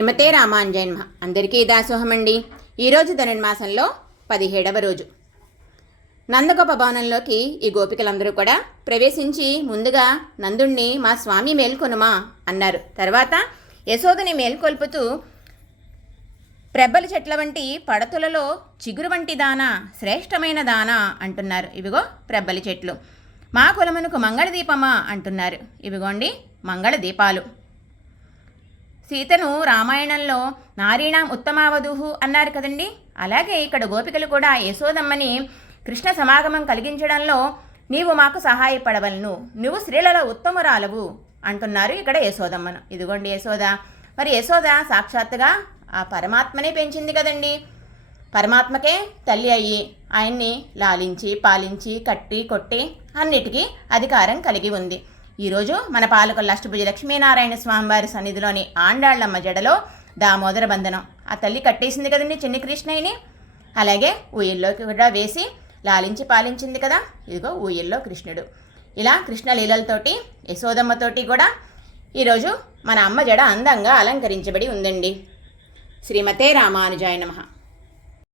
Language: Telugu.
శ్రీమతే రామానుజాయ నమః. అందరికీ దాసోహమండి. ఈరోజు ధనుర్మాసంలో 17వ రోజు. నందగోప భవనంలోకి ఈ గోపికలందరూ కూడా ప్రవేశించి ముందుగా నందుణ్ణి మా స్వామి మేల్కొనుమా అన్నారు. తర్వాత యశోదని మేల్కొల్పుతూ ప్రబ్బలి చెట్ల వంటి పడతులలో చిగురు వంటి దానా, శ్రేష్టమైన దానా అంటున్నారు. ఇవిగో ప్రబ్బలి చెట్లు. మా కులమునకు మంగళ దీపమా అంటున్నారు. ఇవిగోండి మంగళ దీపాలు. సీతను రామాయణంలో నారీణాం ఉత్తమావధూహు అన్నారు కదండి. అలాగే ఇక్కడ గోపికలు కూడా యశోదమ్మని కృష్ణ సమాగమం కలిగించడంలో నీవు మాకు సహాయపడవలను, నువ్వు స్త్రీలలో ఉత్తమురాలవు అంటున్నారు ఇక్కడ యశోదమ్మను. ఇదిగోండి యశోద. మరి యశోద సాక్షాత్తుగా ఆ పరమాత్మనే పెంచింది కదండి. పరమాత్మకే తల్లి అయ్యి ఆయన్ని లాలించి పాలించి కట్టి కొట్టి అన్నిటికీ అధికారం కలిగి ఉంది. ఈరోజు మన పాలకొల్ల అష్టభుజ లక్ష్మీనారాయణ స్వామివారి సన్నిధిలోని ఆండాళ్ళమ్మ జడలో దామోదర బంధనం ఆ తల్లి కట్టేసింది కదండి చిన్ని కృష్ణయ్యని. అలాగే ఊయల్లోకి కూడా వేసి లాలించి పాలించింది కదా. ఇదిగో ఊయల్లో కృష్ణుడు. ఇలా కృష్ణ లీలలతోటి యశోదమ్మతోటి కూడా ఈరోజు మన అమ్మ జడ అందంగా అలంకరించబడి ఉందండి. శ్రీమతే రామానుజాయ నమః.